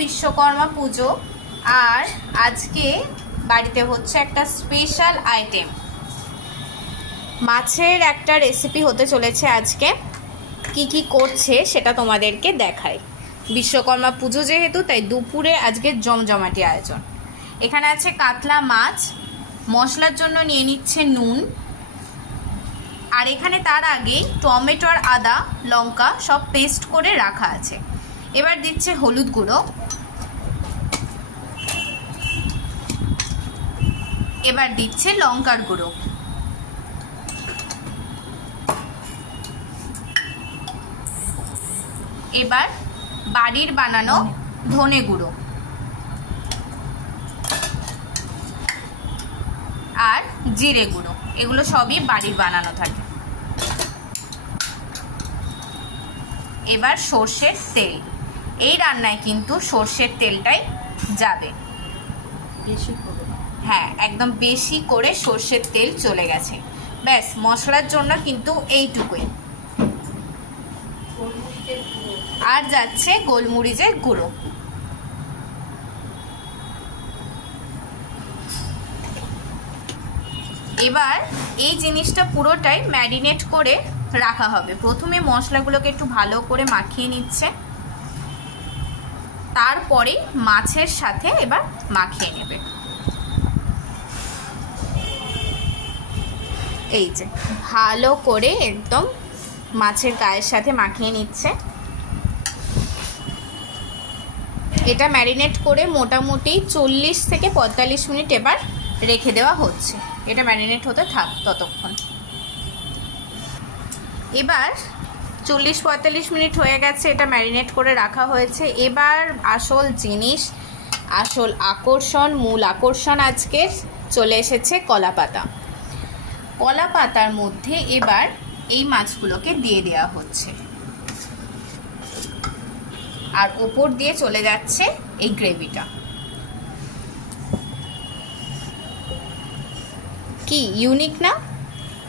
বিশ্বকর্মা পুজো আর আজকে বাড়িতে হচ্ছে একটা স্পেশাল আইটেম, মাছের একটা রেসিপি হতে চলেছে। আজকে কি কি করছে সেটা তোমাদেরকে দেখাই। বিশ্বকর্মা পুজো যেহেতু, তাই দুপুরে আজকে জমজমাটি আয়োজন। এখানে আছে কাতলা মাছ, মশলার জন্য নিয়ে নিচ্ছে নুন, আর এখানে তার আগে টমেটো আর আদা লঙ্কা সব পেস্ট করে রাখা আছে। এবার দিচ্ছে হলুদ গুঁড়ো, এবার দিচ্ছে লঙ্কার গুঁড়ো, এবার বাড়ির বানানো ধনে গুঁড়ো আর জিরে গুঁড়ো, এগুলো সবই বাড়ির বানানো থাকে। এবার সর্ষের তেল, এই রান্নায় কিন্তু সর্ষের তেলটাই যাবে বেশি করে, হ্যাঁ একদম বেশি করে সর্ষের তেল চলে গেছে। ব্যাস, মশলার জন্য কিন্তু এইটুকুই। আর যাচ্ছে গোলমরিচের গুঁড়ো। এবার এই জিনিসটা পুরোটাই ম্যারিনেট করে রাখা হবে। প্রথমে মশলাগুলোকে একটু ভালো করে মাখিয়ে নিচ্ছে, তারপরে মাছের সাথে এবার মাখিয়ে নেবে। এই যে ভালো করে একদম মাছের গায়ের সাথে মাখিয়ে নিচ্ছে। এটা ম্যারিনেট করে মোটামুটি 40 থেকে 45 মিনিট এবার রেখে দেওয়া হচ্ছে। এটা ম্যারিনেট হতে থাক ততক্ষণ। এবার 40-45 মিনিট হয়ে গেছে, এটা ম্যারিনেট করে রাখা হয়েছে। এবার আসল জিনিস, আসল আকর্ষণ, মূল আকর্ষণ আজকের চলে এসেছে কলা পাতা। কলা পাতার মধ্যে এবার এই মাছগুলোকে দিয়ে দেওয়া হচ্ছে, আর ওপর দিয়ে চলে যাচ্ছে এই গ্রেভিটা। কি ইউনিক না?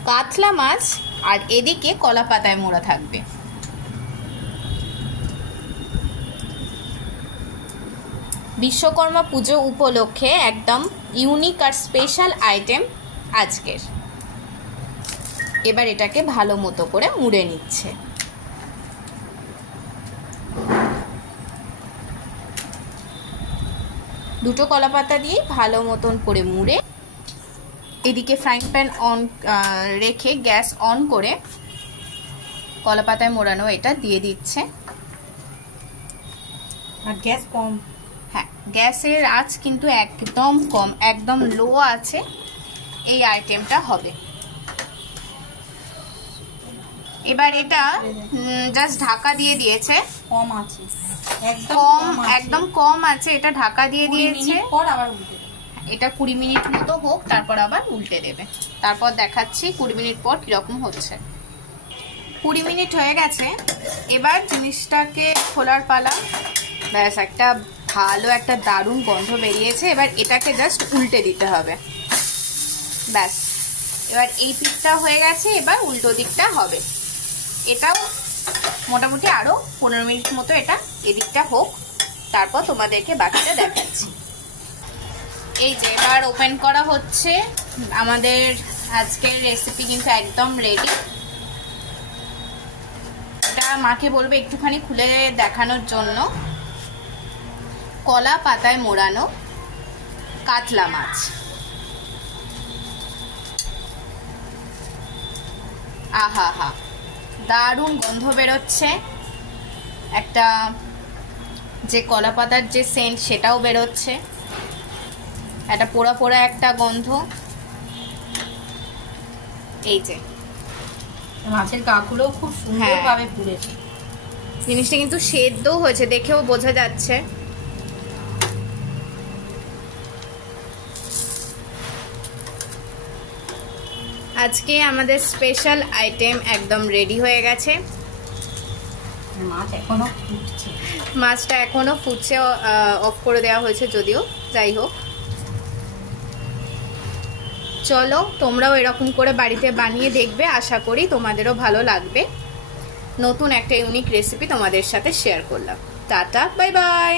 কাতলা মাছ আর এদিকে কলা পাতায় মোড়া থাকবে। বিশ্বকর্মা পুজো উপলক্ষে একদম ইউনিক আর স্পেশাল আইটেম আজকের। এবার এটাকে ভালো মতো করে মুড়ে নিচ্ছে। দুটো কলা পাতা দিয়ে ভালো মতন করে মুড়ে, এদিকে ফ্রাইং প্যান অন রেখে গ্যাস অন করে কলা পাতায় মোড়ানো এটা দিয়ে দিচ্ছে। আর গ্যাস কম, হ্যাঁ গ্যাসের আঁচ কিন্তু একদম কম, একদম লো আছে এই আইটেমটা হবে। এবার এটা জাস্ট ঢাকা দিয়ে দিয়েছে, কম আছে একদম কম আছে, এটা ঢাকা দিয়ে দিয়েছে। এটা 20 মিনিট মতো হোক, তারপর আবার উল্টে দেবে। তারপর দেখাচ্ছি 20 মিনিট পর কিরকম হচ্ছে। 20 মিনিট হয়ে গেছে, এবার জিনিসটাকে খোলার পালা। ব্যাস, একটা ভালো একটা দারুণ গন্ধ বেরিয়েছে। এবার এটাকে জাস্ট উল্টে দিতে হবে। ব্যাস, এবার এই পিঠটা হয়ে গেছে, এবার উল্টো দিকটা হবে। এটাও মোটামুটি আরো 15 মিনিট মতো এটা এদিকটা হোক, তারপর তোমাদেরকে বাকিটা দেখাচ্ছি। এই যে এবার ওপেন করা হচ্ছে। আমাদের আজকের রেসিপি কিন্তু একদম রেডি। এটা মাকে বলবো একটুখানি খুলে দেখানোর জন্য। কলা পাতায় মোড়ানো কাতলা মাছ, আহা হা, দারুণ গন্ধ বেরোচ্ছে। একটা যে কলা পাতার যে সেন্ট সেটাও বেরোচ্ছে, একটা পোড়া পোড়া একটা গন্ধ। এই যে মাছের গাগুলো খুব সুন্দরভাবে পুড়েছে। জিনিসটা কিন্তু সেদ্ধ হয়েছে, দেখেও বোঝা যাচ্ছে। আজকে আমাদের স্পেশাল আইটেম একদম রেডি হয়ে গেছে। মাছ এখনো ফুটছে, মাছটা এখনো ফুটছে, অফ করে দেওয়া হয়েছে যদিও, যাই হোক। চলো তোমরাও এরকম করে বাড়িতে বানিয়ে দেখবে, আশা করি তোমাদেরও ভালো লাগবে। নতুন একটা ইউনিক রেসিপি তোমাদের সাথে শেয়ার করলাম। Tata, bye bye.